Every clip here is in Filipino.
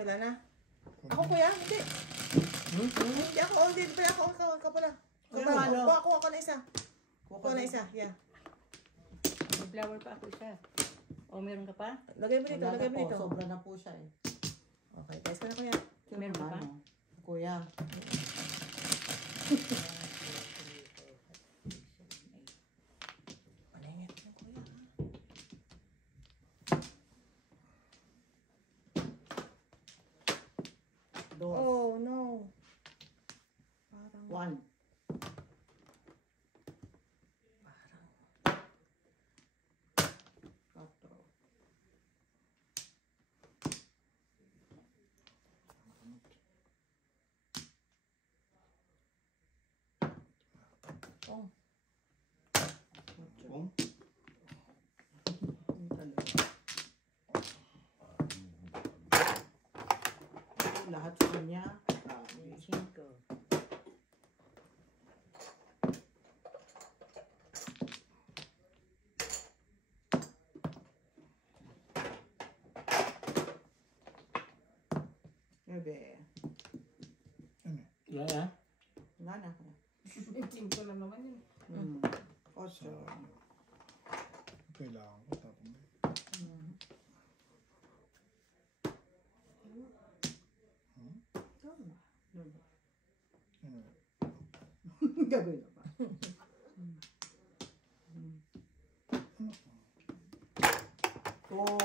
wala na. Ako kuya, hindi. Hindi ako, hindi pala ako pala. Kuha ka na isa. Kuha na isa, yeah. May flower pa ako isa. O, meron ka pa? Lagay mo dito, lagay mo dito. Sobra na po siya eh. Okay, guys, ka na kuya. Meron ka pa? Kuya. Maningit na kuya. Dos. Oh, no. Parang... One. Quatro. Oh. Lahat sa kanya. 5. Bebe. Wala. Wala na. Simple lang naman yun. Ocho. Kailangan ko tapos. Gagawin na pa. Oh.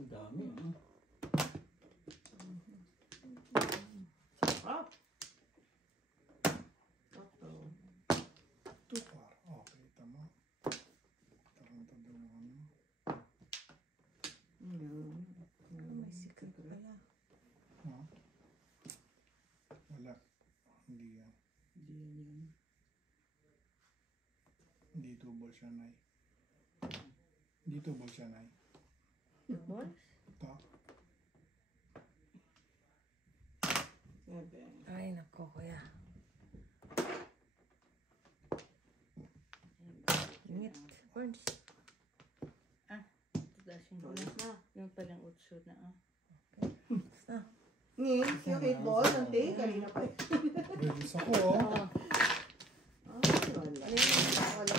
Ang dami. Sarap. Tatlo. Tukar. Okay, tama. Tarantado mo ano. May secret pala. Ha? Wala. Hindi yan. Hindi tubol siya, Nay. Hindi tubol siya, Nay. Tubol? Ta. Seven. Ay, nako kuya. Ingit. Burns. Bonus na. Yung palang 8 na. Basta. Ngin, yung 8 ball, nanti, kanina pa. Release ako, oh. Wala. Ano yun? Wala.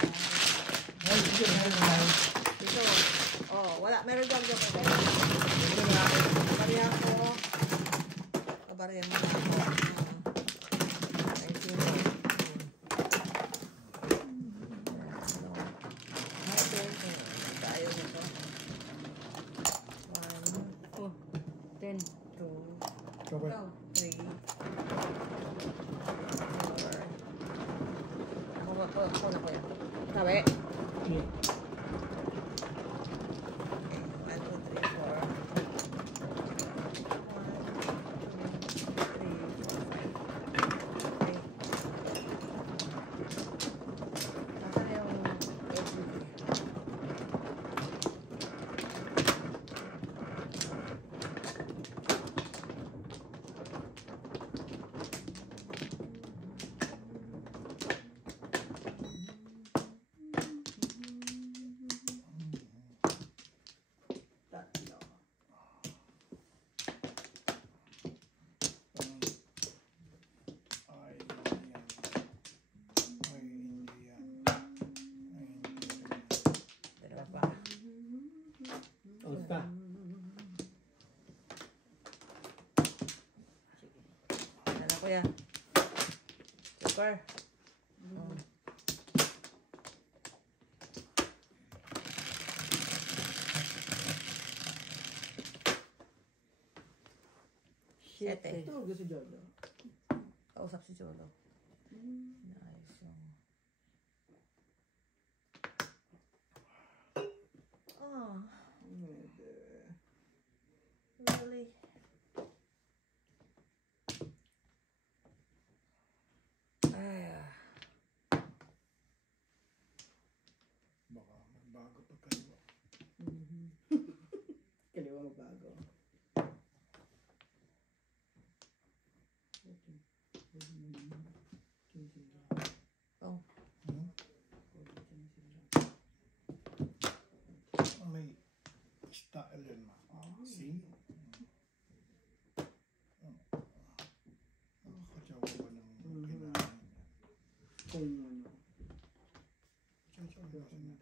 Ay, hindi na. Dito. Oh, wala. Meron dyan. Hindi na. Kabarya ko. Kabarya mo na ako. Thank you. Ayaw na to. 1, 10. 2, Kabay. 3, 4. Ako na kuya. Sabi. Okay. 1, 2, 3, 4. 'Ko ya. Super. Sete. Ito, gusto Jojo. Kausap si Jolo. Nice yung... Oh, really? style yun, ma. See? Nakakatsawa ba ng kinain? Kung ano. Tsawa ba siya na?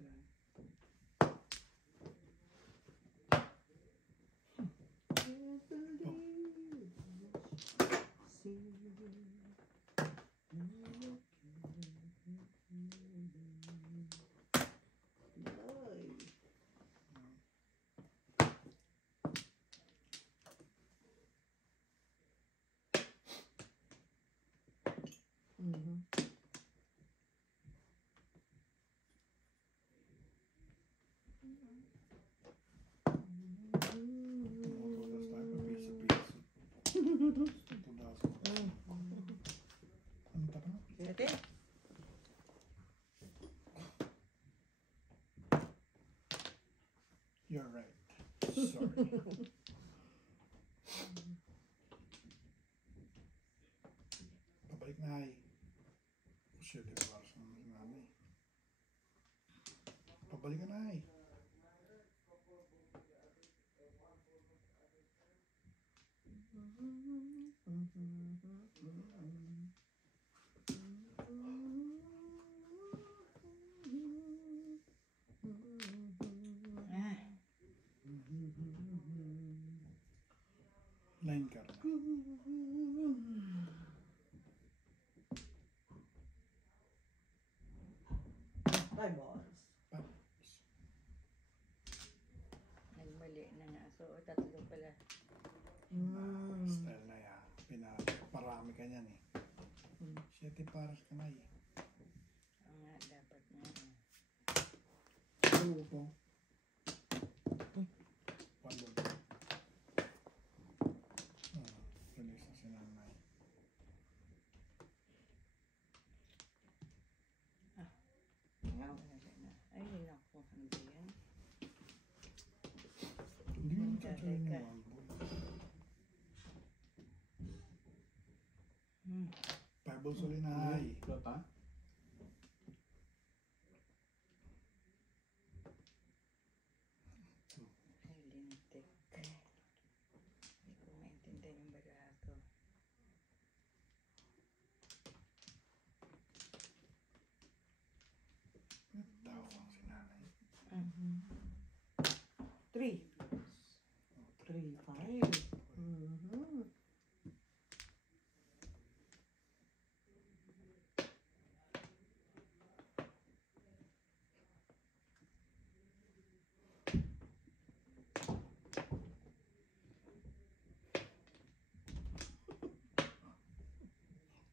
Tumapulas tayo pa piso-piso. Tudas. Ano pa na? Ate. You're right. Sorry. Pabalik na ay. Oh shit, ito para sa nanay. Pabalik ka na ay. Line ka na. Ay, boss. Nagmali na nga. So, tatlo pala. Style na yan. Pinaparami ka niyan eh. Siyete paras ka na eh. Oo nga, dapat na. Lupo. Palod. Release na si nanay. Wala na. Ay, naku. Ano ba yan? Hindi mo tatry ng walbo. Pebbles ulit na ay. Ay, lintik. Hindi ko maintindihan yung barato. Tao ko si nanay. 3. 3, 5.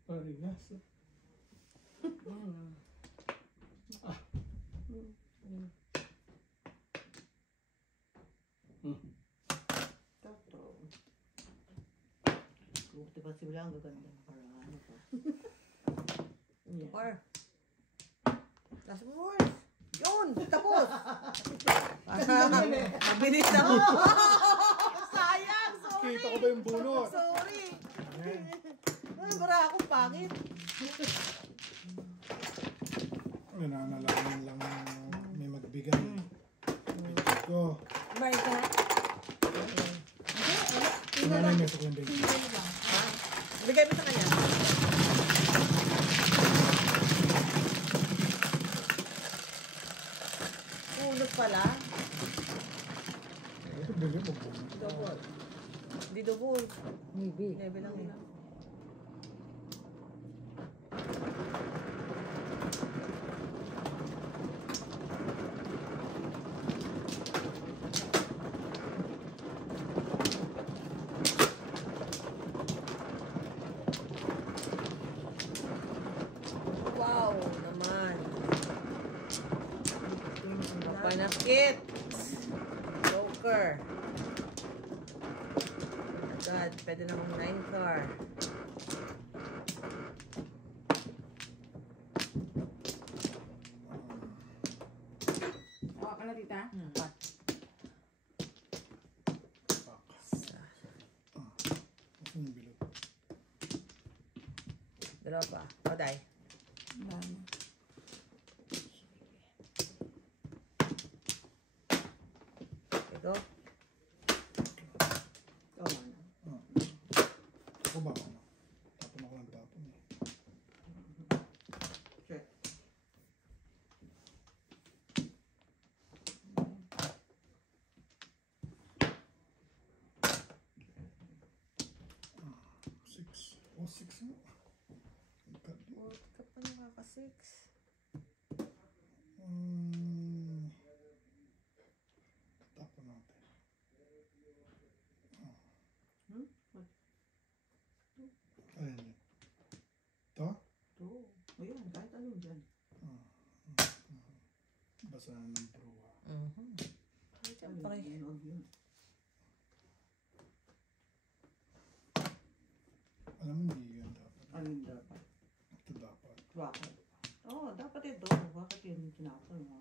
Parigas. Tatlo. Buti pa sila ang gaganda. Para ano pa. Or. Last words. Yun! Tapos! Mabilis na mo. Sayang! Sorry! Kita ko ba yung bunot? Sorry! Ayan. Ay, bara ako pangit. Nananalangin lang may magbigay. Bigay ko. Balik ka na. Si nanay may second day. Bigay mo sa kanya. Ulot pala. Ito bigay mo bunot. Double. Hindi double. Maybe. Level lang nila. Wow naman. Panakit. Joker. Agad. Pwede namang 9 car. Hawa ka na, tita. Pak. Ito yung bilog. Dalawa pa. Paday. Ito Go. Tama na. Ako ba? Tapon ako ng tapon eh. Check. Six. Oh, six mo. What ka pa nakaka-6? Tapon natin. Hmm? What? Ayun yun. Ito? Oo. Ayan, kahit anong dyan. Basa na ng bruwa. Siyempre. Huwag yun. Alam mo, hindi yan dapat. Ano yung dapat? Ito dapat. Bakit? Oo, dapat ito. Bakit yun yung tinapon mo?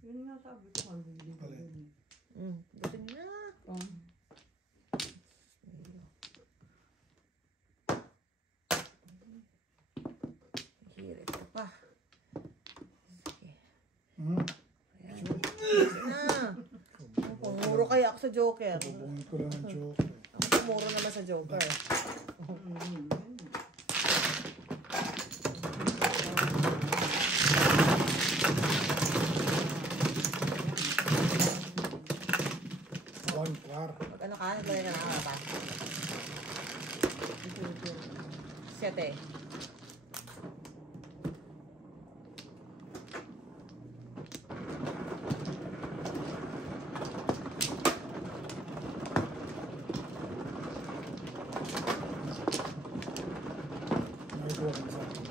Yun nga sabi ko, mabili ko Alin? yun. Gusto niyo na. Hirit ka pa. Sige. Hmm? Ayan. Sige na. Pumuro kaya ako sa Joker. Bubungit ko lang ang joke eh. Ako pumuro naman sa Joker. One car. Pag ano ka, naglagay ka na ka pa. 7. Nakakuha ka sa akin.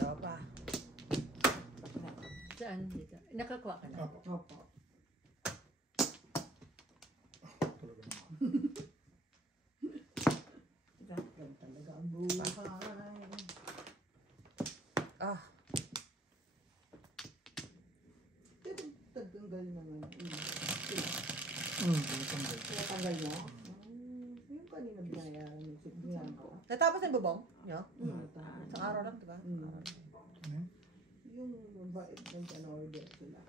Ano pa? Saan dito? Nakakuha ka na? Apo. Opo. Talaga naman. Ganyan talaga ang buhay. Ah, Tagtanggal naman. Tinatanggal. Tinatanggal mo? Yung kanina binayaran yung signihan ko. natapos na yung bubong nyo? Sa Sa araw lang, diba? Mm. Ano yun? Yung mabait ng order sila.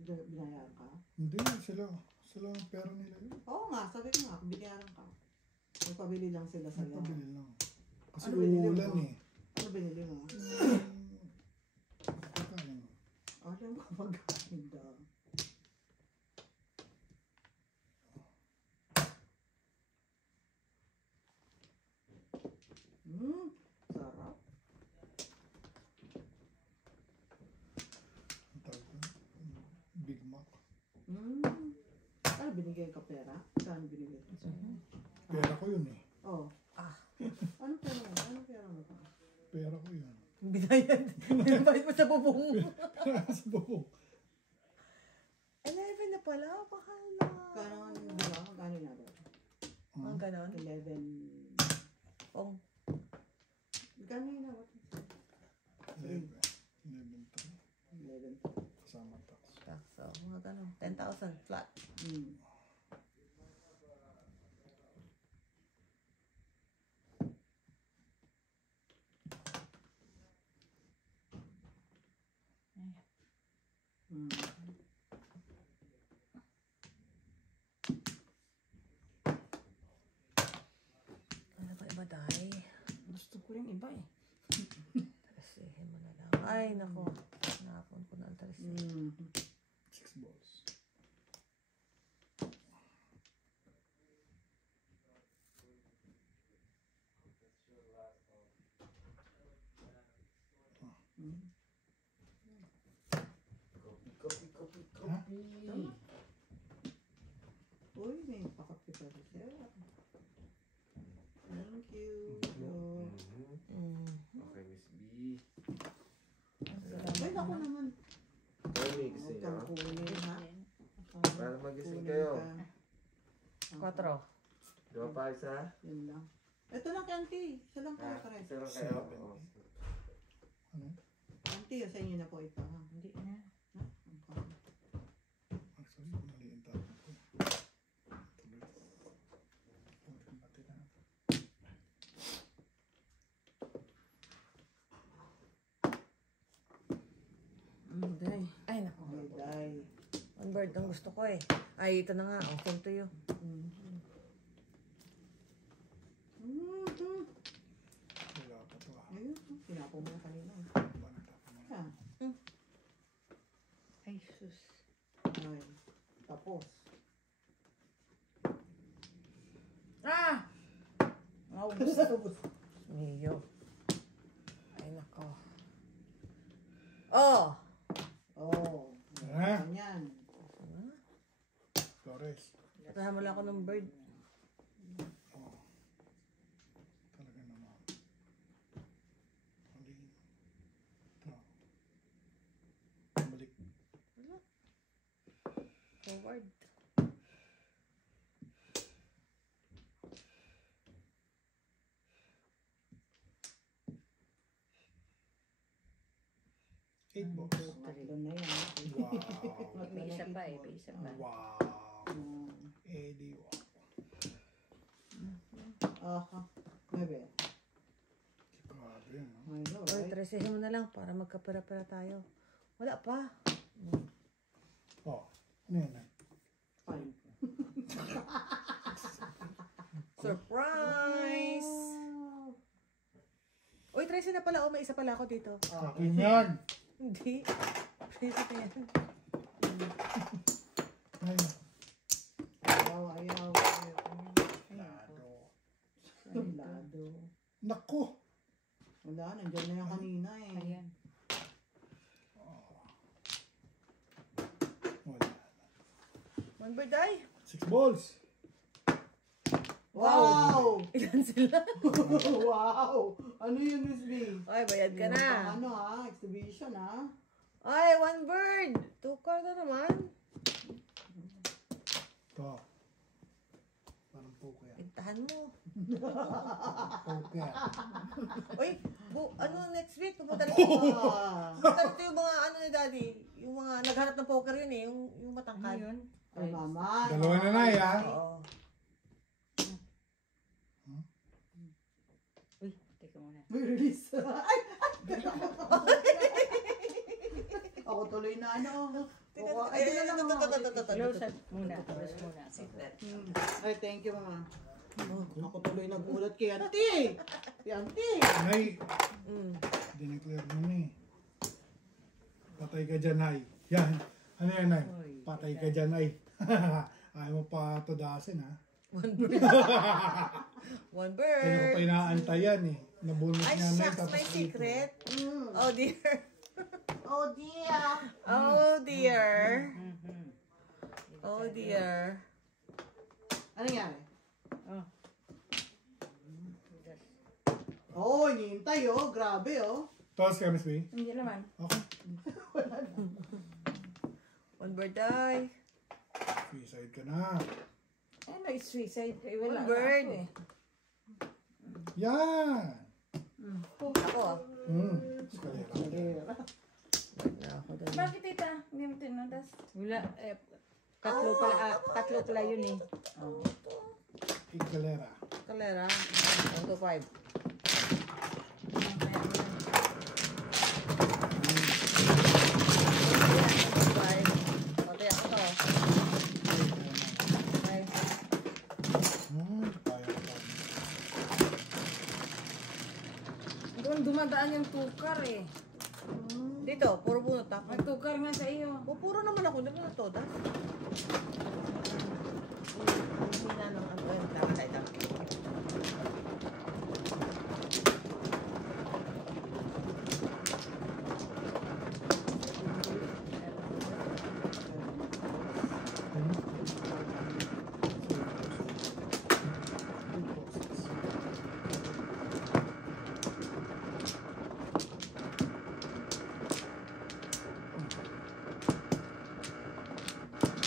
Binayaran ka? Hindi, sila. Sila ang pera nila yun. Oo nga, sabi ko nga, binayaran ka. Magpabili lang sila sa'yo. Nagpabili lang. Kasi Ano binili mo? uulan eh. Ano binili mo? Pagkain. Alam ko magkain daw. Sarap. Ang tawag ko. Big Mac. Ano binigay ka pera? Saan binigay? Pera ko yun eh. Oh. Ano pera mo? Ano pera mo pa? Pera ko yun. Binayad. Binayad mo sa bubong. Sa bubong. 11 na pala. Bakal na. Kano di ba? Magkano na ba? Ang ganon. 11. Pong. Magkano yun na ba? 11. 11. Kasama tax. So, mga ganon. 10,000 flat. Ano ba iba dahil? Gusto ko yung iba eh. Tarasihin mo na lang. Ay, nako. Napon ko na ang tarasihin. 6 balls. Uy, may pakapi pa rin sir. Thank you. Okay, Miss B. Ay, ako naman. Kayo may Huwag gising kang nyo? kunin, ha? Para magising Kunin kayo. ka. 4. Diba pa isa? Yun lang. Ito lang kay auntie. Isa lang kayo pares. Sira kayo. Oo. Ano? Auntie, sa inyo na po ito. Ha? Hindi na. Ha? Okay. Actually, mali yung tapon ko. Tuloy. Pati na. Day. Ay, naku. Day. One bird ang gusto ko eh. Ay, ito na nga. Oh, same to you. Wala pa to ah. Ayun, sinapo mo na kanina. Ba natapon mo? Ha? Ay, sus. Ay. Tapos. Ah! Oh, gusto. Niyo. Ay, nako. Oh! Oh. Ha? Ganyan. Flores. Nasahan mo lang ako ng bird. Oh. Talaga naman. Mali. Ito. Balik. Forward. Eight balls. Tatlo na yan. Wow. May isa pa eh. May isa pa. Wow. Eddie, wow. Aha. Bebe. Grabe yan, no? I know, Oy, right? tresehin mo na lang para magkapera-pera tayo. Wala pa. Oh, ano yan? Fine. Surprise! Uy, Tracy na pala. Oh, may isa pala ako dito. Akin yan. Hindi. Tracy na yan. Ayun. Ayaw. Lado. Lado. Naku. Wala, nandiyan na yung kanina eh. Ayan. Wala. One bird ay. 6 balls. Wow! Ilan sila? Wow! Ano yun, Miss B? Oy, bayad ka na. Ano ha? Exhibition ha? Ay, one bird. Tukar na naman. Ito. Parang poker. Pintahan mo. Poker. Uy, ano next week? Pupunta rin Ah, Pupunta rin yung mga ano ni daddy. Yung mga naghanap ng poker yun eh. Yung Ano matangkad. yun? ay mama. Dalawa na na ha. Oo. Uy, teka muna. May release. Ay! Ako tuloy na ano. Ay, ito na lang mga Close up muna. Close muna. Ay, thank you mama. Ako tuloy nagulat kay auntie. Si auntie. Nay, Mm. dineclare mo na eh. Patay ka dyan, Nay. Yan. Ano yan, Nay? Uy, Patay ka dyan, Nay. Ayaw mo pa tudasin, ha? One bird. One Kaya ko pa bird. inaantayan eh. Nabunot Ay, niya, Nay. shucks, Tapos my dito. secret. Mm. Oh dear. Oh dear. Oh dear. Mhm. Oh dear. Ano nangyari? Oh. Oh, hinihintay oh. Grabe oh. Toss ka, Miss B. Hindi naman. Okay. One bird die. Suicide ka na. Ano, it's suicide. Eh, wala One bird. na ako eh. Yan! Ako ah. Eskalera. Bird na ako doon. Bakit tita? Hindi mo tinadas? Wala. Eh, tatlo pala yun eh. Oh. Eskalera. Kalera. 1 to 5. Okay, ako to. Okay. Kaya ko pa. Doon dumadaan yung tukar eh. Dito, puro bunot ako. May tukar nga sa iyo. Puro naman ako. Hindi mo na to. Hina ng ano yun. Tama.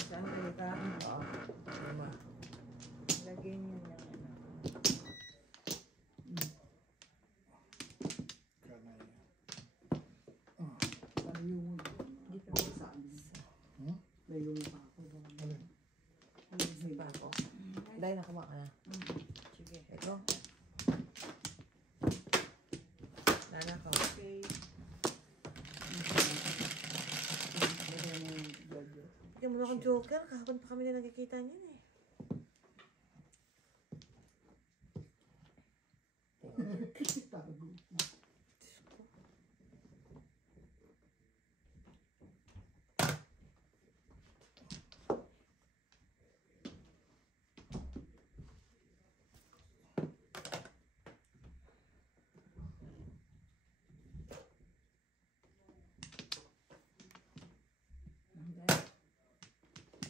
Saan kayo ka? Tama. Lagyan niyo na ano. lumukha ako. Alin? Sige pa ako. Dahil nakawa ka na. Sige. Ito. Nana ko. Okay. Bigyan mo na akong joker. Kahapon pa kami na nagkikita niyan eh. Tago.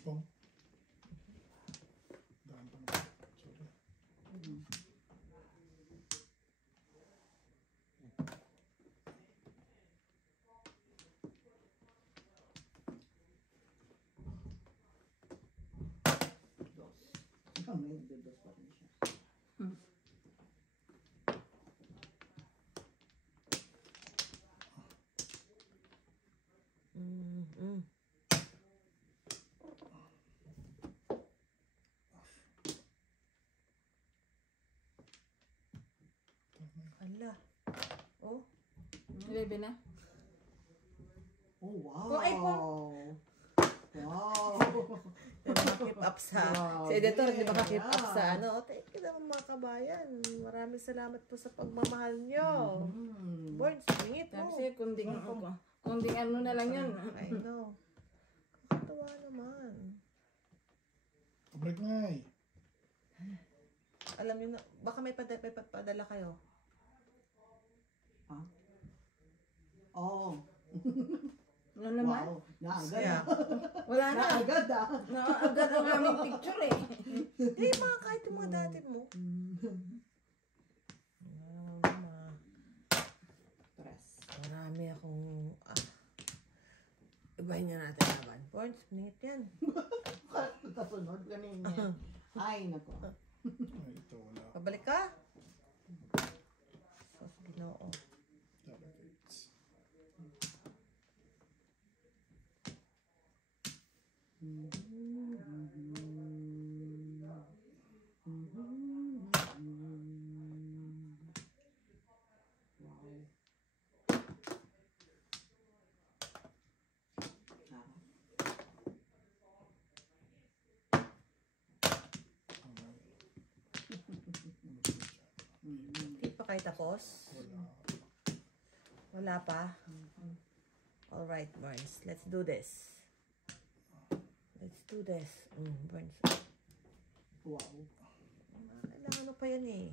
Pong. Daan pa na. Sorry. May dos pa rin siya. Ala. Oh. 11 na? Oh, wow. Oh, ay, Wow. Makakip up sa... Grabe. Si editor, di ba kakip up Yeah. sa ano? Thank you naman mga kabayan. Maraming salamat po sa pagmamahal nyo. Boards, singit mo. Kasi kunding ano na lang yun. I know. Kakatawa naman. Break na eh. Alam niyo na, baka may padala kayo. Oh. Wala naman. Wow. Naagad. Yeah. Wala na. Naagad ah. Naagad ang aming picture eh. Hindi, mga kahit yung mga dati mo. Marami akong... ibahin na natin naman. Boards, ningit yan. Kasunod kanina. Ay, nako. Ay, ito wala. Pabalik ka? Sos, Ginoo. Delegates. Hindi pa kayo tapos? Wala. Wala pa? Alright, Burns. Let's do this. Let's do this. Burns. Wow. Kailangan mo pa yan eh.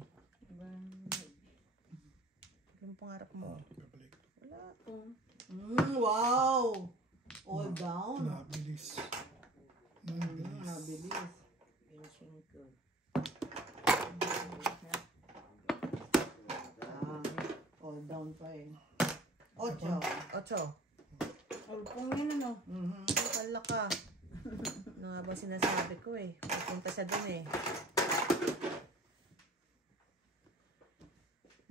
Yung pangarap mo. Babalik. Wala. Wow. All down. Nabilis. Nabilis. Nabilis. All down pa eh. Ocho. 8. Alpong yun ano. Kala ka. Ano nga ba sinasabi ko eh. Pupunta siya dun eh.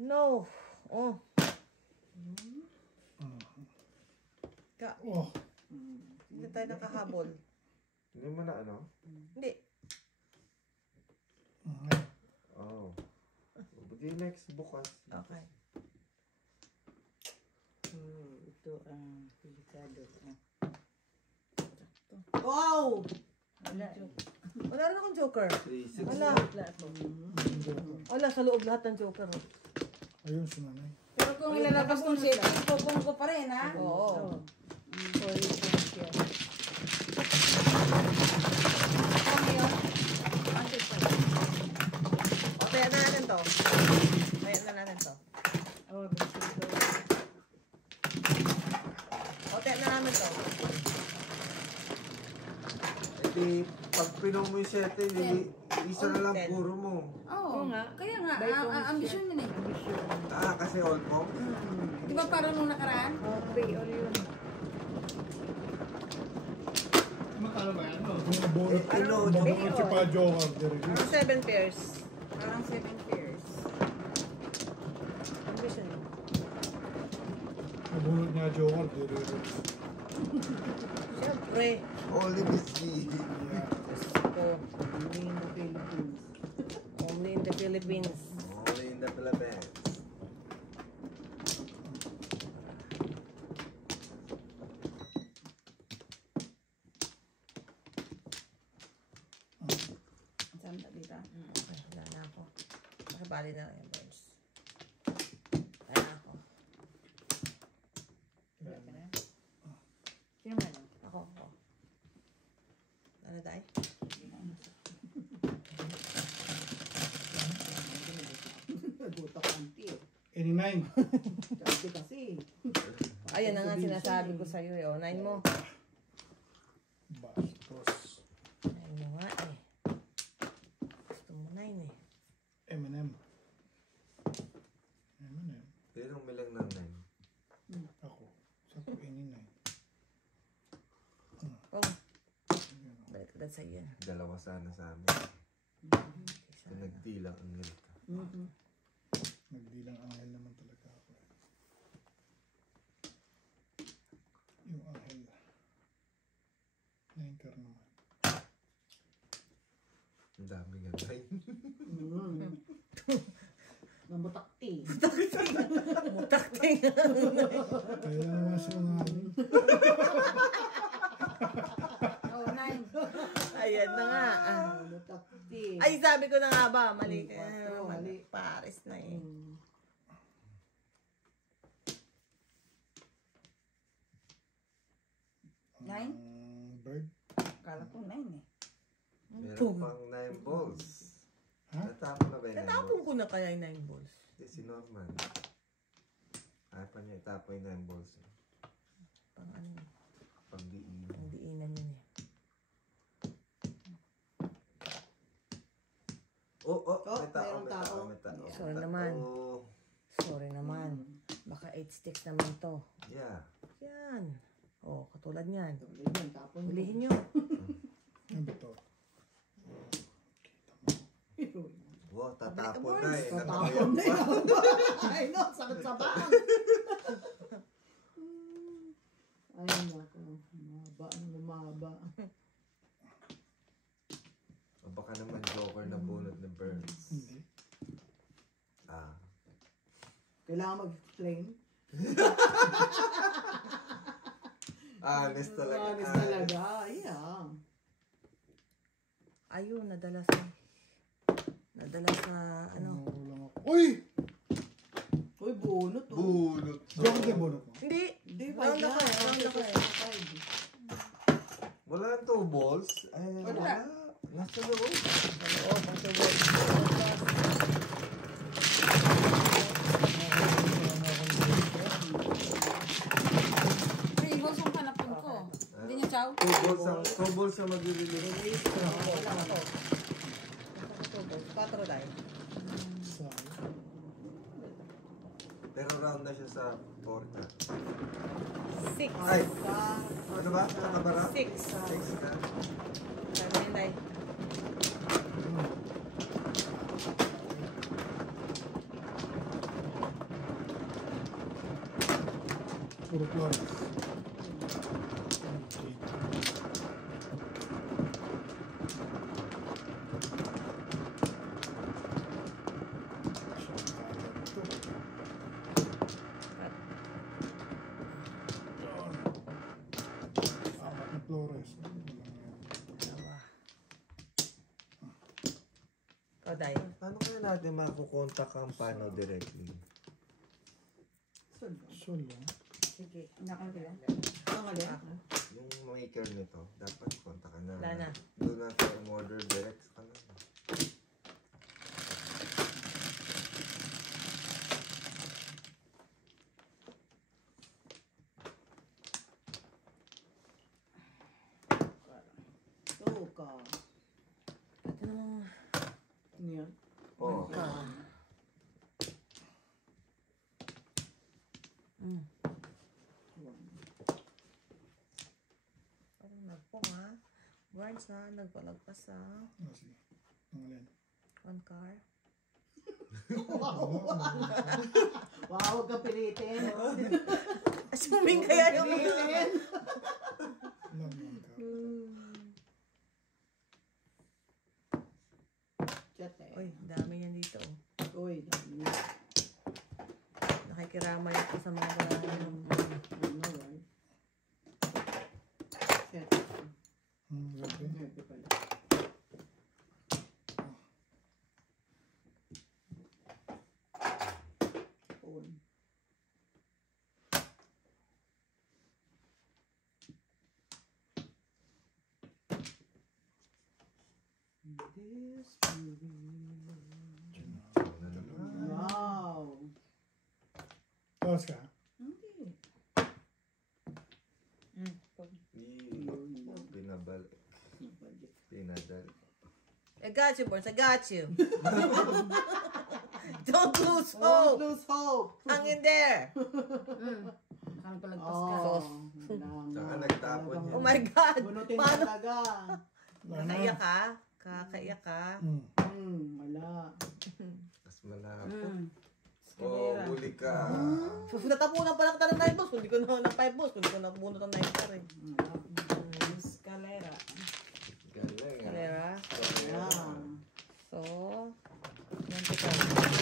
No. Oh. Oh. Hindi tayo nakahabol. Hindi mo na ano? Hindi. Oh. Buti next bukas. Okay. Ito ang delikado. Wow. Wala. Wala rin akong joker. 3, 6. Wala. Wala, sa loob lahat ng joker. Ayun, sunanay. Pero kung ilalabas kong set, ipopong ko pa rin ha? Oo. O, tayan na natin to. Tayan na natin to. O, tayan na namin to. Hindi, pag pinom mo yung 7, isa na lang Ten. puro mo. Oo nga. Kaya nga, ambisyon yun eh. Kasi all pong. Di ba parang nung nakaraan? Makala ba yan? Bunot si pa Joker. Parang 7 pairs. Parang 7 pairs. Ambition. Nabunot niya Joker. Siyempre. Only the sea. So, Only in the Philippines. only in the Philippines. Only in the Philippines. Saan ba dito? Ay, wala na ako. Nakabali na lang yung birds. Wala na ako. Sino man? Ako. Ano tayo? Nagutak auntie. 89. Sabi kasi. Ayun na nga sinasabi ko sa'yo eh. O, 9 mo. Bastos. 9 mo nga eh. Gusto mo 9 eh. M&M. M&M. Pero umilang ng 9. Ako. Sa 89. Oh. Balik ka sa'yo yan. Dalawa sana sa amin. Nagdilang ang ganito. Nagdilang angel naman talaga ako. Yung angel. 9 naman. Ang dami nga 9. Namutakti. Mutakting. Kaya naman sa mga Oh, 9. Ayan na nga. Namutakti. Ay, sabi ko na nga ba? Mali ka. Quatro. Mali. Paris na eh. Nine? Bird. Kala ko 9 eh. Meron pang 9 balls. Ha? Natapon na ba yung 9 Natapon balls? ko na kaya yung 9 balls. Hindi, si Norman. Ayaw pa niya itapon yung 9 balls. Pang ano yun. Pag diin. Ang diinan yun eh. Oh, mayroong may tao, may tao. tao, may tao. Sorry naman. Oh, Sorry naman. Baka 8 sticks naman to. yeah. Yan. Oh, katulad niyan. Yan, tapon mo. Hulihin nyo. Ano ba to? Wow, tatapon Boys. na eh. Tatapon na yan. Ay, no, sakit sa bang. Ay, naku. Mahaba. O baka naman joker na bunot na birds. Hindi. Ah. Kailangan mag-explain. Honest talaga. Honest talaga. Yeah. Ayun, nadala sa ano. Pumuro lang ako. Uy! Uy, bunot. Oh. Bunot. Joker din bunot mo. Hindi. Hindi, Round ako eh. Round ako eh. Wala 2 balls. Ay, wala. Nasa loob. Oo, pagkabot. Hey, host ang hanapin ko. Hindi niya chow? 2 balls ang maglililis. Wala ako. 4 tayo. Sayang. Pero round na siya sa 4 na. 6. Ay! Ano ba? Nakabara? 6. 6 ka. Sabi niya tayo. Puro flores. Apat na flores. Dalawa. Ikaw, Day. Paano kaya natin makukontak ang pano directly? Solo. Sige, inakan ko yan. Ang alin? Yung maker nito, dapat kontakan na. Wala na. Doon na tayo order direct sa kanila. Tuka. Ito naman. Ano yan? Oo. Parang nagpong ha. Words ha. Nagpalagpas ha. Ah, sige. Ang alin? 1 car. Wow, huwag kang pilitin. Assuming kaya yung... Pilitin. Lamang ka. Chat eh. Uy, dami yan dito. Uy, dami. Nakikiramay ako sa mga kailangan. Ano, right? Chat. Okay. Happy pala. Phone. This wow. Tapos ka? Hindi. Binabalik. Pinadali. I got you, Borns. I got you. Don't lose Don't hope. lose hope. Hang in there. Akala ko lagpas ka. Saka nagtapon yan. Oh my God. Bunutin Paano? talaga. Kakaiyak ka? Kakaiyak ka? Wala. Mas malapot. Escalera. Huli ka. Sus, natapunan pa lang kita ng 9 balls. Hindi ko na ng 5 balls. Hindi ko napunod ng 9 star eh. Escalera. Galing. Kalera. Yeah. So, 25.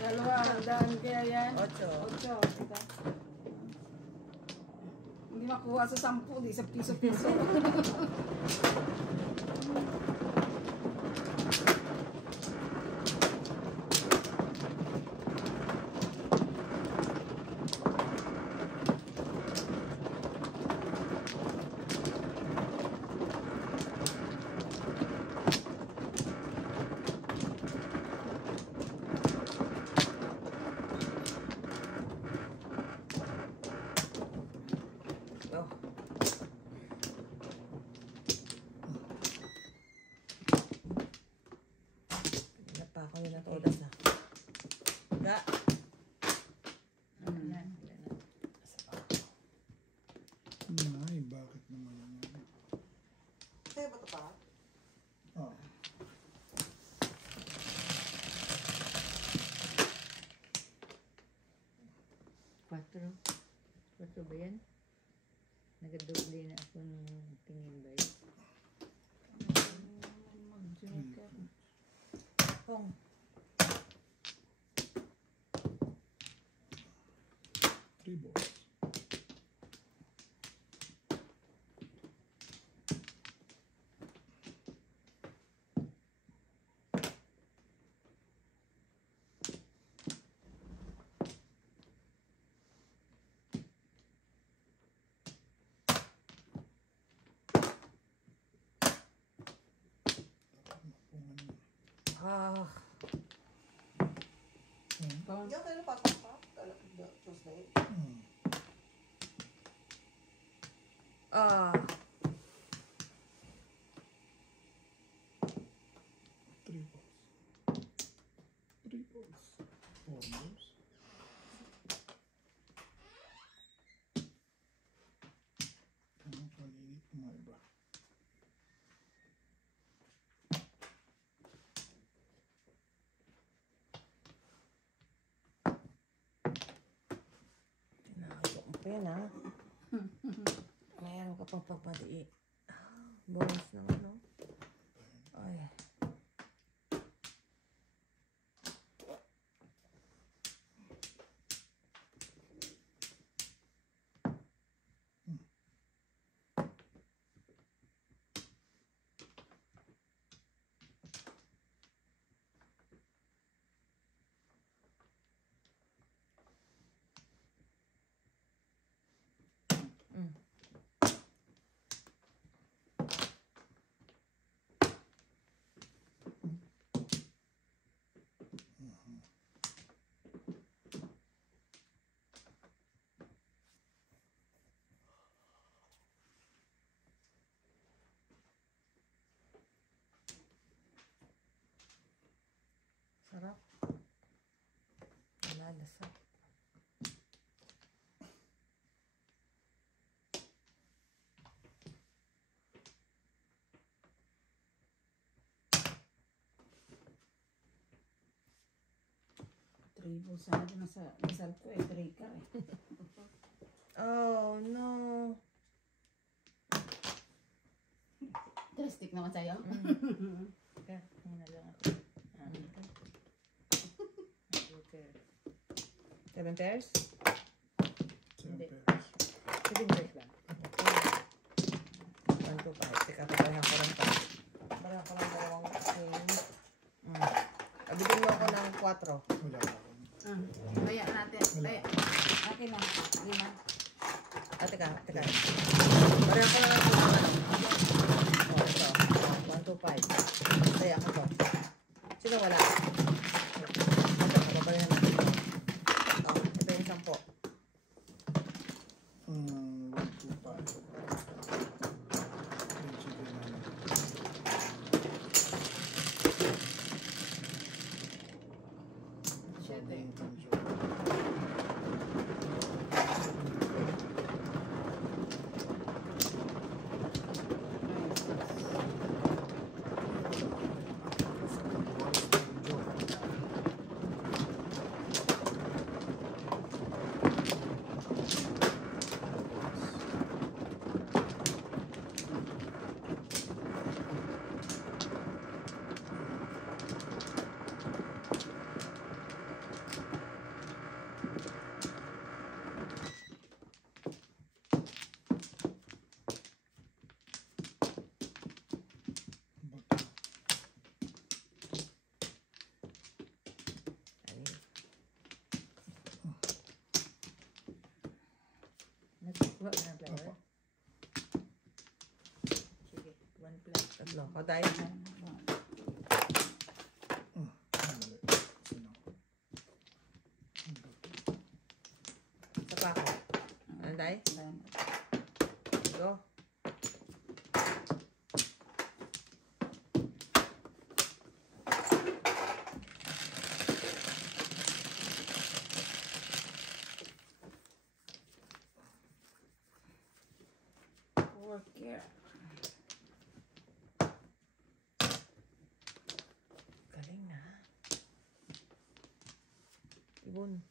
Dalawa, daan kaya yan. 8. 8. Ito. Hindi makuha sa 10, di sa piso-piso. Oh. Hindi pa ako yun at oras na. Ga. Ay, bakit naman yan? Sa'yo ba ito pa? Oh. Quatro. Quatro ba yan? Nagadoble na ako nung tingin ba yun? Hong. Three balls. Ah. Diyan kayo napasok pa? Tuesday? Ah. Three balls. Three balls. Four balls. Ano paligid mo iba? Tinawag mo pa yan ha. Mayroon ka pang pagpadi. Bonus ng ano. Ay. Sarap. Wala, lasap. libo sana din sa dasal ko eh, 3 ka eh. Oh, no. Drastic naman sa'yo. Teka, muna lang ako. Ito. Okay. 7 pairs? 7 Hindi. pairs. 7 pairs lang. 1, 2, 5. Teka, papahinga ko rin pa. Papahinga ko ng dalawang king. Abigyan mo ako ng 4. Wala ako. Kaya natin. Kaya. Akin na. 5. Ah, teka. Pareha ko na lang ito. Oh, ito. 1, 2, 5. Kaya ako to. Sino wala? Ito, papahinga natin. Oh, ito yung 10. 1, 2, 5. Nagkuha ka ng flower? Sige, 1 plus. Tatlo. Kaday. Sa pa ako. Anday? Go. Here. Galing na. Ibon.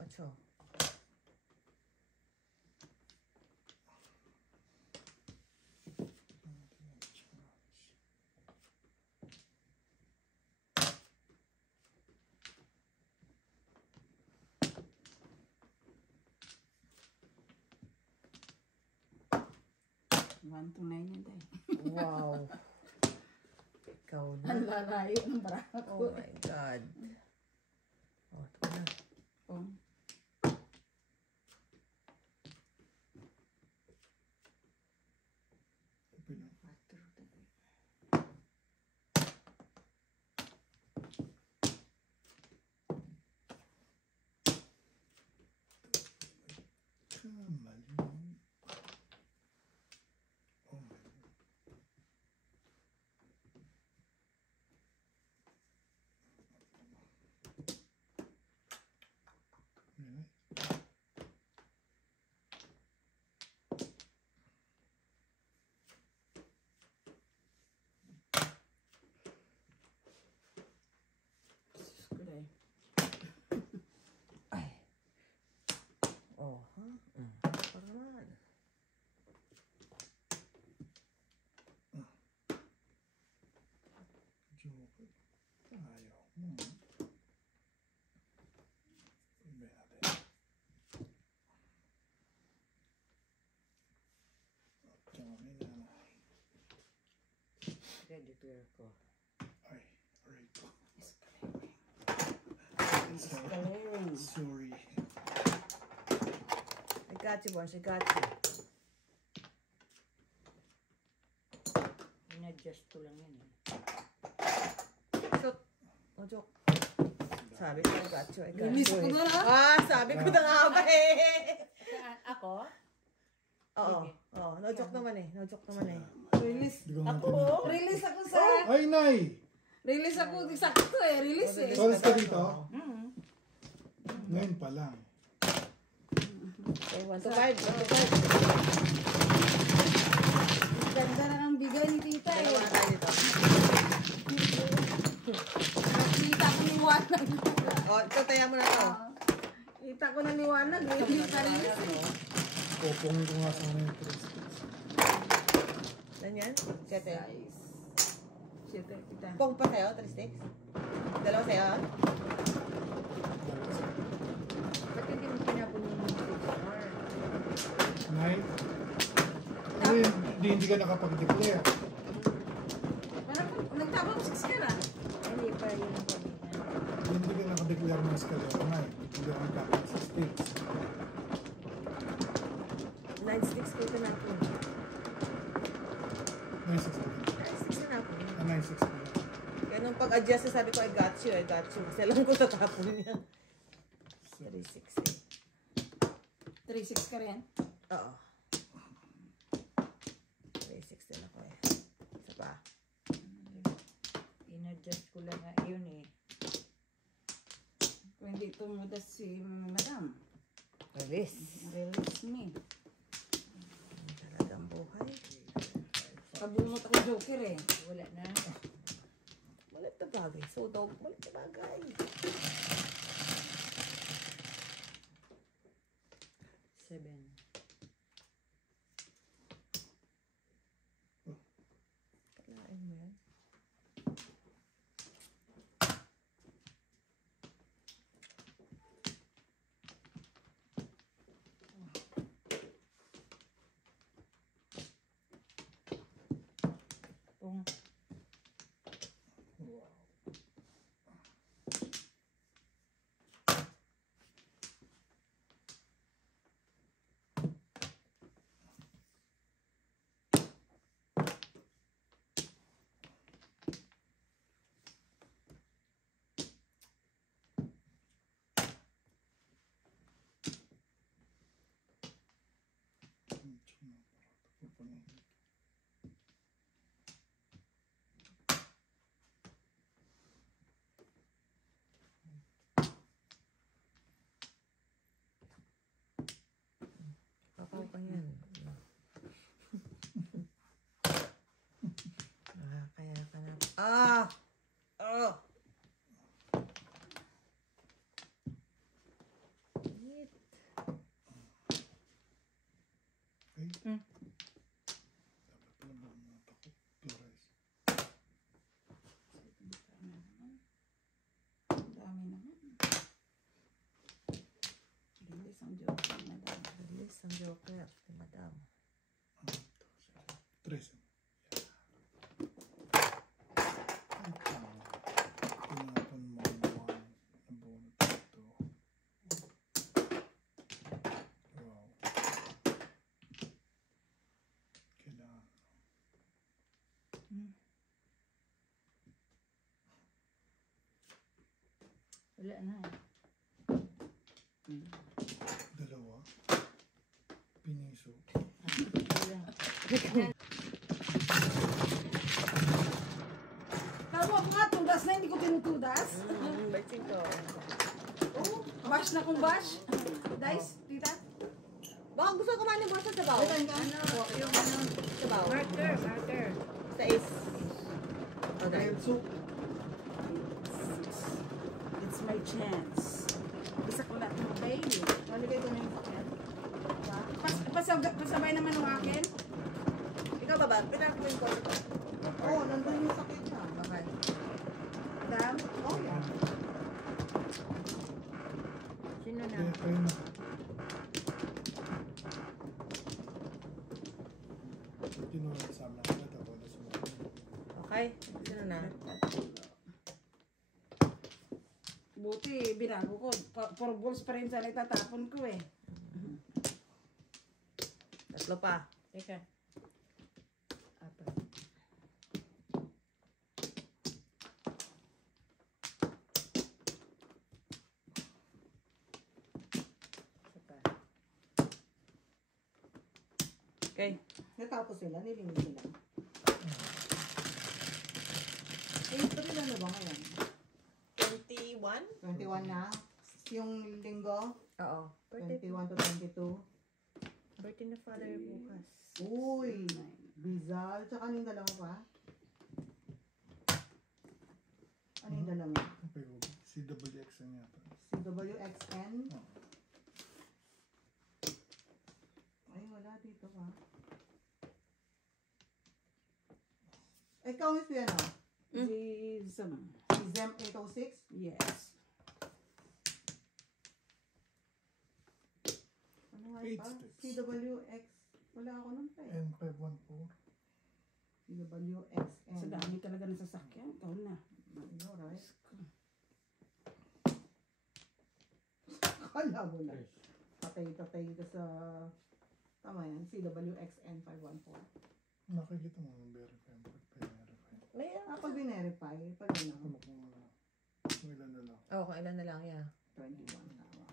Ocho. One to 9 yun tayo. Wow. Ikaw na. Ang lalayo ng barako. Oh my God. Oh, ito na. Oh. Oh, ha? Para naman. Joker. Ayaw. Pwede natin. Tsaka may nanay. Ready pair ko. Ay, aray ko. Escalating. Sorry. I got you, boss. I got you. Yun na Ina-adjust ko lang yan eh. Shoot. Oh, joke. Sabi ko, I got you. Release ko doon, ha? Sabi ko na nga ba eh. Ako? Oo. Oo. No joke naman eh. No joke naman eh. Release. Hindi ko nga Release ako sa... Ay, Nay! Release ako. Sakto eh. Release eh. Sols ka dito? Mm. Ngayon pa lang. Okay, 1 to 5. 1 to 5. Ganda na ng bigay ni tita eh. Dalawa na tayo dito. Kita ko liwanag. Oh, ito, taya mo na to. Kita ko na liwanag eh. Hindi ka release eh. Popongin ko nga sa mga yung 3 sticks. Ganyan? 7. Siyete, kita. Pong pa sa'yo, 3 sticks? Dalawa sa'yo, ha? Ba't hindi mo pinapon yung 6R? Nay? Hindi ka nakapag-declare. Nagtapon 6 ka na. Hindi pa yun ang pagbihan. Hindi ka nakadeclare ng escalator, Nay. Hindi ka nakapag sa sticks. 9 sticks ko ito natin. 9 sticks pa rin. 9 sticks na natin. 9 sticks pa rin. Kaya nung pag-adjust, sabi ko, I got you. Kasi alam ko tatapon niya. 3, 6, 3-6 ka rin. Oo. 3, 6 din ako eh. Isa pa. In-adjust ko lang nga yun eh. Kung hindi tumudas si madam. Release. Release me. Talagang buhay. Pabunot ako joker eh. Wala na. Malit na bagay. So, dog, malit na bagay. 7. Kalain mo yan. Kung Pakaw pa yan. Kaya ka na. Oh! Wait. Okay? Dapat pala mga takot. Flores. Ang dami naman. Release ang joker, madam. Release ang joker. Si madam. 13. Tinapon mo ang 1 na bunot dito. Wow. Kailangan. wala na. Dalawa. Piniso. Wala. Tama ko nga, tudas na, hindi ko tinutudas. Baiting ko. Oh, bash na kung bash. Dice, tita. Baka gusto ko kumain ng basa sa baw. Ano? Yung ano, Sa baw. marker. Sa is. Okay. Soup. It's my chance. Isa ko lahat ng baby. Maligay ko na yung pakyan. Pasabay naman ng akin. Ikaw ba ba? Pinakuin ko. Oo, nandun yung sakit na. Okay. Madam? Oh, Sino na? Kaya kayo na. Tinulat sa amin agad ako na sumunod. Okay. Sino na? buti binago ko. 4 balls pa rin sa itatapon ko eh. 3 pa. Teka. 4. Okay. Natapos sila, nilinis sila. Eh, pati na ba ngayon? 21? 21 na? Yung linggo? Oo. Birthday. 21 to 22. Birthday na father bukas. Uy! Bizal. Tsaka ano yung dalawa pa? Ano yung dalawa? Pero CWX na yata. CWXN? Oo. Ay, wala dito pa. Ikaw is ano? Jism. Si Zem 806? Yes. Ano nga Eight pa? sticks. CWX. Wala ako nun pa eh. N514. CWXN. Sa dami talaga ng sasakyan. Ikaw na. Ano, right? Kala mo na. Patay ka sa... Tama yan. CWXN 514. Nakikita mo ng verify. Verify. May Pag binerify, pag ano, Ano kung ano. Kung ilan na lang. Oo, kung ilan na lang, yeah. 21 tama.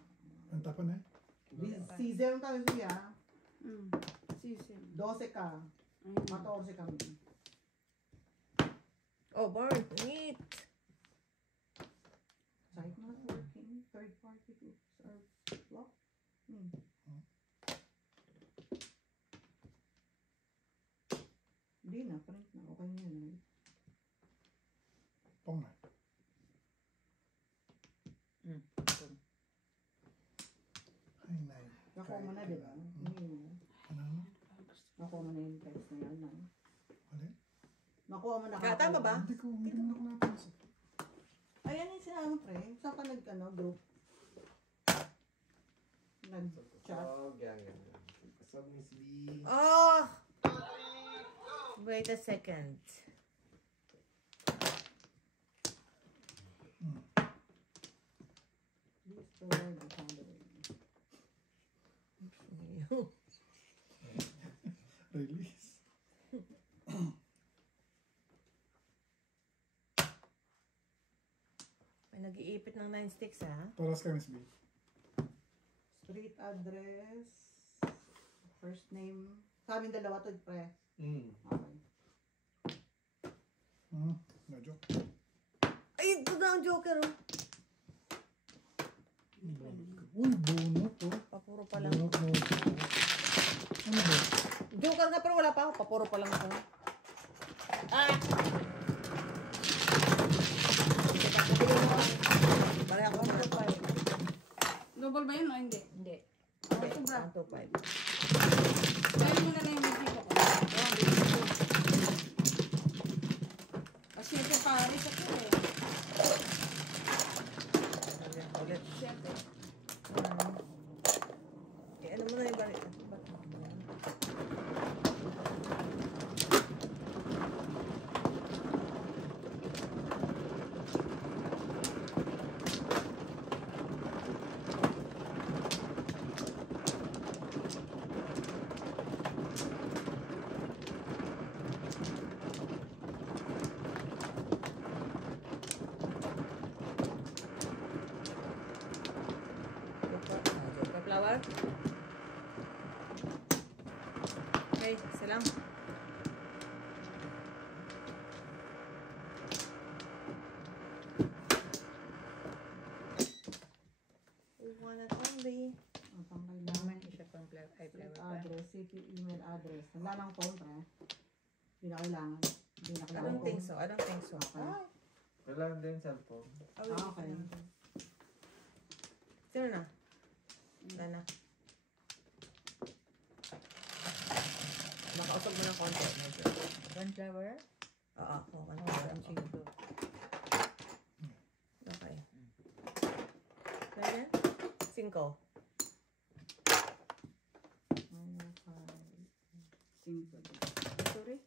Ang tapan eh. Si Zem tayo siya, Jism. 12 ka, Ayun. 14 kami. Oh, Bart, neat. Site not working, third party groups are blocked. Hindi na, print na. Okay na yun. Pong na. Ay, nay. Nakuha mo na, di ba? Ano? Nakuha mo na yung text na yan. Wala? Nakuha mo na. Tama ba? Hindi mo na ako napansin. Ayan yung sinabi mo, pre. Saan ka group? Nag-chat. Oh, gang. Kasab Miss B. Oh! Wait a second. Please provide the following. Release. May nag-iipit ng 9 sticks, ha? Paras ka, Miss B. Street address. First name. Sa amin dalawa to, pre. Okay. No joke. Ay, ito na ang joker, oh. Uy, bunot to. Papuro pa lang. Bunot mo. Ano ba? Joker nga, pero wala pa ako. Papuro pa lang ako. Ah! Bari ako na. Double ba yun o hindi? Hindi. Ah, sobra. 1, 2, 5. Kaya mo na lang yung music ko. Kasi ito paris ako eh. Ulit. Siyempre. Eh, ano mo na yung bari? Joker flower. Okay, isa lang. One at only. Ang pang Naman kailangan. isa pang flower Street pa. address, city email address. Wala nang phone, pre. Hindi na kailangan. Hindi na I kailangan. don't think so. I don't think so. Okay. Ay, Kailangan din cellphone. Okay. Sino na? Wala na. Makausap mo ng konti. Medyo. One flower? Oo, one Oh, flower. ang cinco. Okay. Kaya? 5. Cinco. Sorry?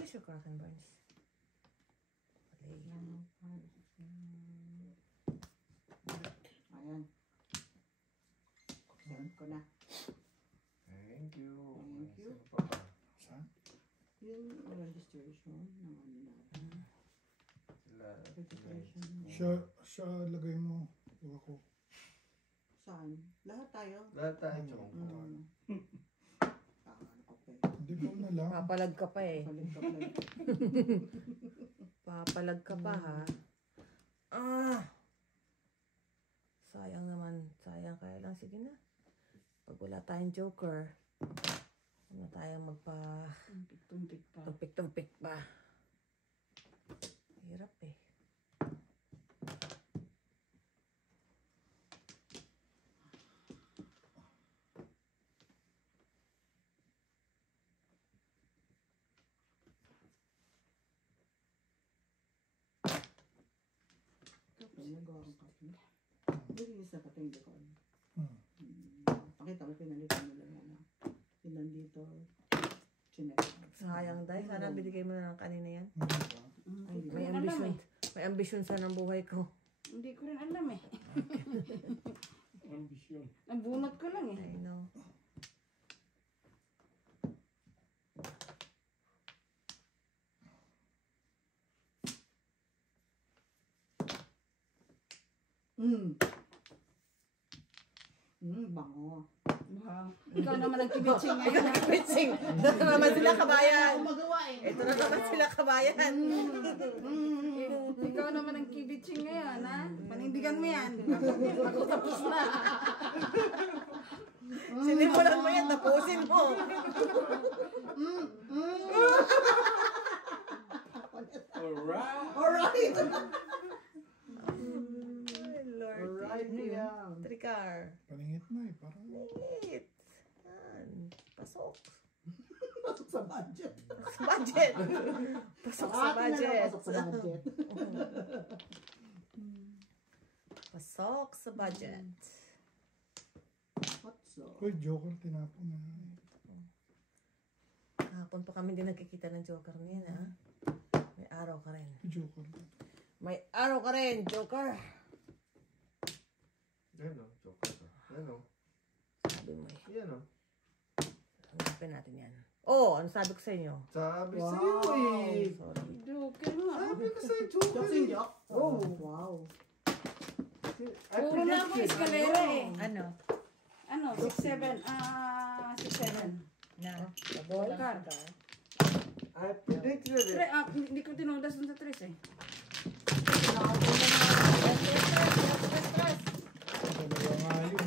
Use your crack and burns. Play. Ayan. Send ko na. Thank you. Thank you. Sino pa ba? Saan? Yung registration ng ano natin. Registration. Siya lagay mo. Huwag ako. Saan? Lahat tayo. Lahat tayo. Mm. Ano ka pa eh. Hindi ko na lang. Papalag ka pa eh. Palig ka pala. Papalag ka pa ha. Sayang naman. Sayang kaya lang. Sige na. Pag wala tayong joker, wala tayong Tumpik pa. tumpik-tumpik pa. Hirap eh. Nagawa ka pa. Linis na pati yung dekor. Hmm. Pakita ko pinalitan nila yan. Yun nandito. Chinek. Sayang dahil. Sana binigay mo na lang kanina yan. Hindi pa. Ay, May ambisyon. May ambisyon sa ng buhay ko. Hindi ko rin alam eh. Ambisyon. Nabunot ko lang eh. I know. Bango. Wow. Ikaw naman ang kibitsing Ikaw ngayon. na kibitsing. Ito na naman sila kabayan. Magawa eh. Ito na naman sila kabayan. Ikaw naman ang kibitsing ngayon, ha? Panindigan mo yan. Ako tapos na. Sinimulan mo yan, tapusin mo. Alright. Ay, Lord. Alright, yeah. Tricar. Paningit na eh. Parang Neat. Yan. Pasok. Pasok sa budget. Sa budget. Pasok sa budget. Pasok sa budget. Pasok sa budget. What's up? uy, joker tinapon na. Kahapon pa kami din nagkikita ng Joker niya, ha? May araw ka rin. Joker. May araw ka rin, Joker. Yan o, joker ka. Yan o. Sabi mo eh. Yan o. Hanapin natin yan. Oh, ano sabi ko sa inyo? Sabi Wow. sa'yo eh. Sorry. Joker nga. Sabi ko sa'yo, joker Joke eh. in joke? Oh, wow. I Puro na ako predicted. eskalera eh. Ano? Ano? 6'7". 6'7". Na? Joker. I predicted it. Hindi ko tinudas dun sa 3 eh. Dalawa nga yun.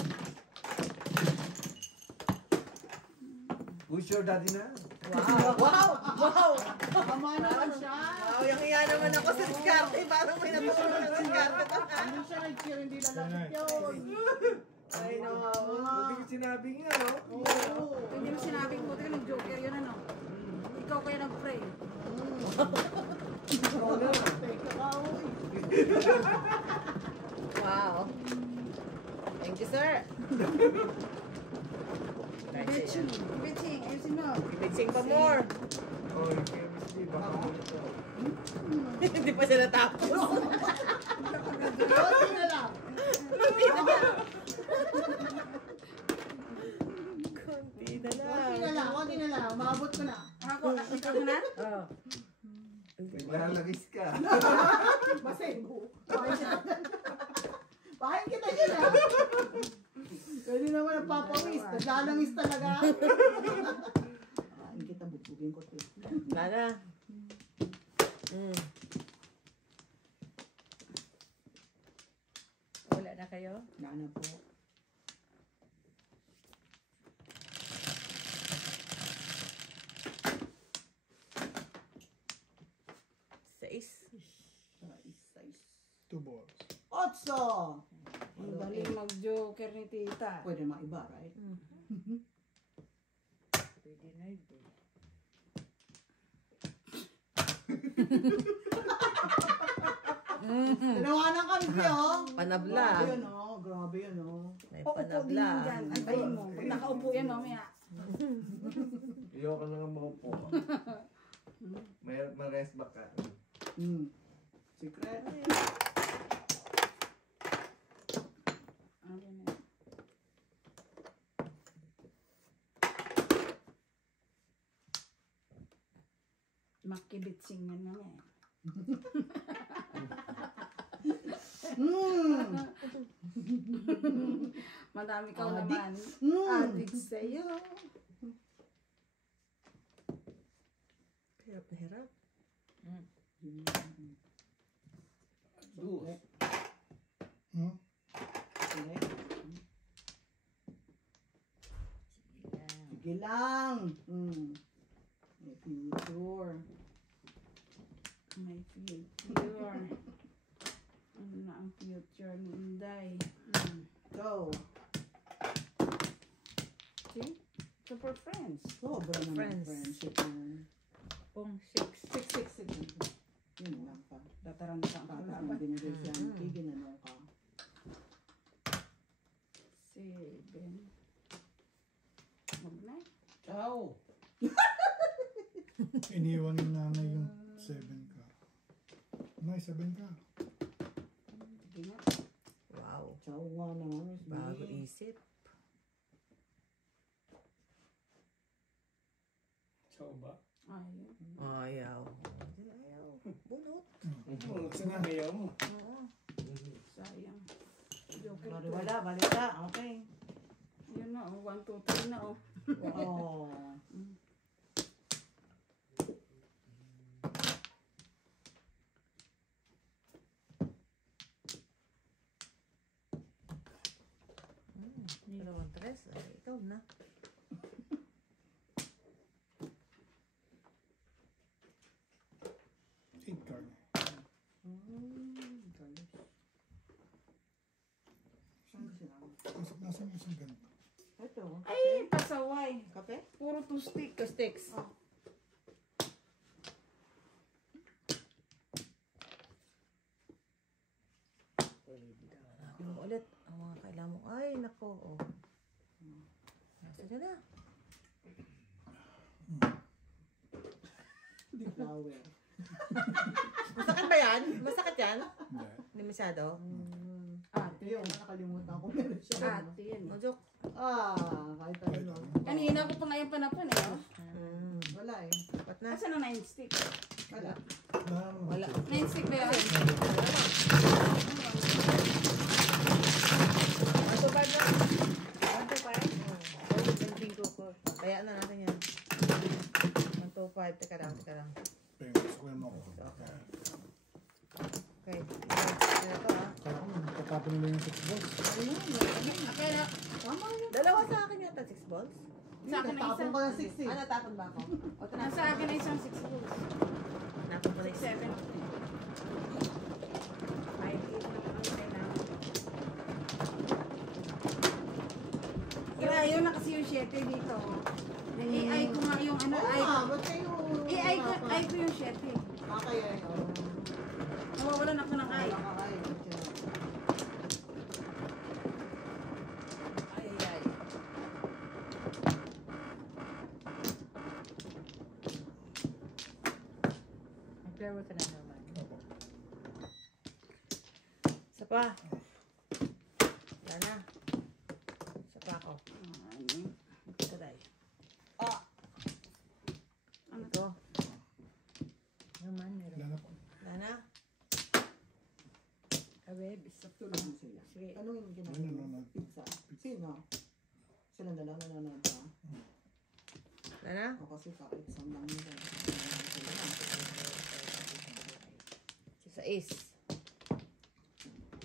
Who's your daddy na? Wow! Wow! Wow! Tama naman siya. Wow, yung iya naman ako sa diskarte. Parang may natulong ng diskarte. Hindi siya nag-cheer, hindi lalapit yun. I know. Hindi ko sinabi nga, no? Oo. Hindi mo sinabing buti ka nag-joker yun ano. Ikaw kaya nag-pray. Ikaw na. Teka ka, uy. Wow. Thank you, sir. Bitching. Bitching. Ayusin mo. Ibitsing pa more. Oh, yung chemistry, baka ganito. Hindi pa siya natapos. Konti na lang. Konti na Konti na lang. lang, konti na lang. Umabot ko na. Ako, ikaw na na? Oh. Naglalagis ka. Basahin mo. Bahayin kita yun, ha? Pwede naman ang papawis. Naglalangis talaga. Bahayin kita, bubugin ko ito. Lana. Wala na kayo? Nana po. Sais. Size. 2 balls. Otso! Ang galing mag-joker ni tita. Pwede mga iba, right? Pwede na yun. Tinawanan kami kayo. Panabla. Grabe yun, oh. Grabe yun, oh. May Upo din panabla. yan dyan. Antayin mo. Pag nakaupo yan, mamaya. Ayoko na nga maupo ka. May rest back ka. Secret. Ano na? Makibitsingan nga eh. Madami ka Adik. naman. Adik sa'yo. Hirap na hirap. Dus. Hmm? Sige lang. May future. May future. Ano na ang future ni Inday? Go. See? Super friends. Sobra naman Friends. friendship yan. Pong 6. 6. Yun lang pa. Tataranta ang Tapos nang kalaban. binigay siya ng tigil na ka. 7. Huwag na. Ciao. Iniwan ni nanay yung 7 ka. Nay, 7 ka. Sige nga. Wow. Ciao nga naman. Miss Bago B. isip. Ciao ba? Ayun. Ayaw. Ayaw. Bunot. Ayaw mo. Oo. Sayang. Joker Bali to. wala, balik ka. Okay. Yun na, 1, 2, 3 na oh. Oh. Dalawang tres. Ay, ikaw na. Eight ka. Galis. Saan sila? Nasaan yung isang ganito? Ito. Ay, pasaway. Kape? Puro toothpick. Two sticks. Oh. Hanapin mo ulit ang mga kailangan mo. Ay, nako. Oh. Nasa dyan na. Flower. Masakit ba yan? Masakit yan? Hindi. Hindi masyado? Ate Yung yun. nakalimutan ko meron siya. Ate yun. No joke. Kahit ano. Kanina ko pa ngayon panapon eh. Oh. Wala eh. Ba't na? Nasaan ang 9 stick? Wala. Wala. 9 stick ba yun? One to five lang. One to five? Oo. Kaya na natin yan. 1, 2, 5. Teka lang, teka lang. Pengas ko mo ako. Okay. Ito ah. Kala ko tatapon nila yung 6 balls. Kaya Dalawa sa akin yata, 6 balls. sa akin na isa. Tapon ko ng 60. Ah, natapon ba ako? O, Nasa akin na isang 6 balls. Natapon ko na 6, 7. Ay, dito na ang kailangan. Kaya yun na kasi yung 7 dito. AI ko nga yung ano, Oo nga, ba't kayo? AI ko yung 7. Kaya yun. Nawawalan ako ng ay. Ay, ay. Nag-claro ka na naman. Opo. Isa pa. Wala na. Isa pa ako. Taray. Ano to? Naman, meron. Wala na po. Wala na. Awebs. Tulog mo sila. Sige. Anong yung Ano, ginagawa? nanonood? Pizza. Sino? Silang dalawa nanonood ba? Wala na. O kasi kahit saan lang nila. Sa is.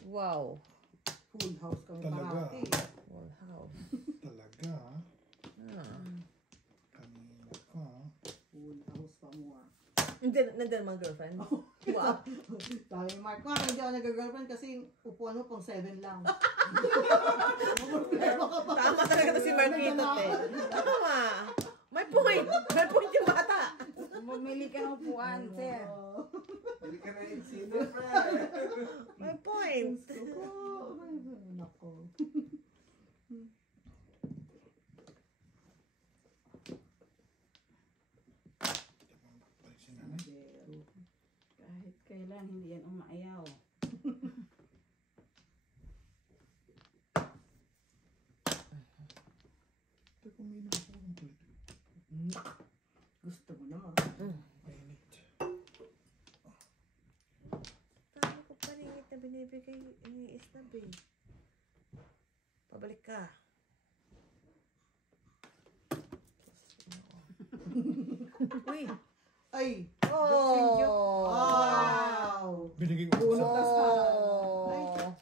Wow. Full house kami Talaga? parati. Full house. Talaga, ha? Ah. Kanina ka. Full house pa more. Nandun mga girlfriend. Wow. Sabi ni Mark, Mark, hindi ako nag-girlfriend kasi upuan mo pang 7 lang. Tama talaga to si Marquito, te. Tama. May point. May point yung bata. Bumili ka ng upuan, sir. Hindi ka na sino, friend. May point. Nako. Balik si nanay. Kahit kailan, hindi yan umaayaw. Teka, uminom ako ng kulit. Gusto mo naman. Mainit. kay Estab eh. Pabalik ka. Uy. Ay! Oh! Wow! Binigay ko Bunot sa... na sa... Oh!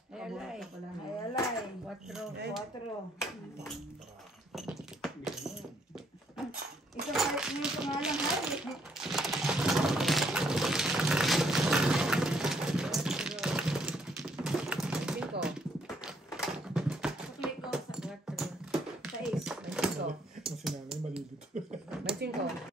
Ay, alay. Kabunot na pala na. Ay, alay. 4. Ay. 4. Ito nga lang, ha? Cinco. Sakli ko sa 4. 6. May cinco. Mas sinanay, mali dito. May cinco.